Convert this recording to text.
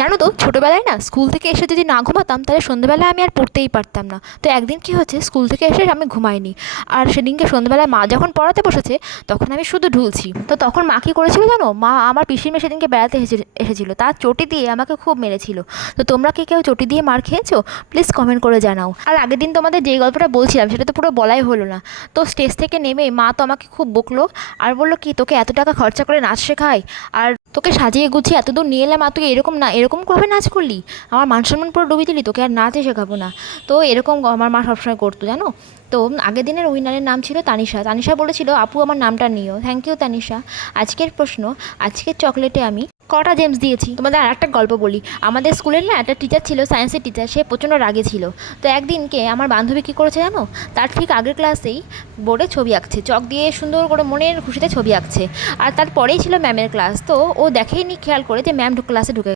জানো তো ছোটোবেলায় না স্কুল থেকে এসে যদি না ঘুমাতাম তাহলে সন্ধ্যেবেলায় আমি আর পড়তেই পারতাম না। তো একদিন কী হচ্ছে, স্কুল থেকে এসে আমি ঘুমাইনি। আর সেদিনকে সন্ধ্যেবেলায় মা যখন পড়াতে বসেছে তখন আমি শুধু ঢুলছি। তো তখন মা কী করেছিল জানো, মা আমার পিসির মেয়ে সেদিনকে বেড়াতে এসেছিলো, তার চটি দিয়ে আমাকে খুব মেরেছিল। তো তোমরা কি কেউ চটি দিয়ে মার খেয়েছো? প্লিজ কমেন্ট করে জানাও। আর আগের দিন তোমাদের যেই গল্পটা বলছিলাম সেটা তো পুরো বলাই হলো না। তো স্টেজ থেকে নেমে মা তো আমাকে খুব বকলো আর বললো কি, তোকে এত টাকা খরচা করে নাচ শেখায় আর তোকে সাজিয়ে গুছিয়ে এত দূর নিয়ে এলাম আর তুই এরকম না এরকমভাবে নাচ করলি, আমার মান সম্মান পুরো ডুবিয়ে দিলি, তোকে আর নাচই শেখাবো না। তো এরকম আমার মা সবসময় করতো জানো। তো আগের দিনের উইনারের নাম ছিল তানিশা। তানিশা বলেছিল আপু আমার নামটা নিও। Thank you Tanisha. আজকের প্রশ্ন, আজকের চকলেটে আমি কটা জেমস দিয়েছি? তোমাদের আর একটা গল্প বলি। আমাদের স্কুলের না একটা টিচার ছিল, সায়েন্সের টিচার, সে প্রচণ্ড রাগে ছিল। তো একদিনকে আমার বান্ধবী কী করেছে জানো, তার ঠিক আগের ক্লাসেই বোর্ডে ছবি আঁকছে, চক দিয়ে সুন্দর করে মনের খুশিতে ছবি আঁকছে। আর তারপরেই ছিল ম্যামের ক্লাস। তো ও দেখেইনি খেয়াল করে যে ম্যাম ক্লাসে ঢুকে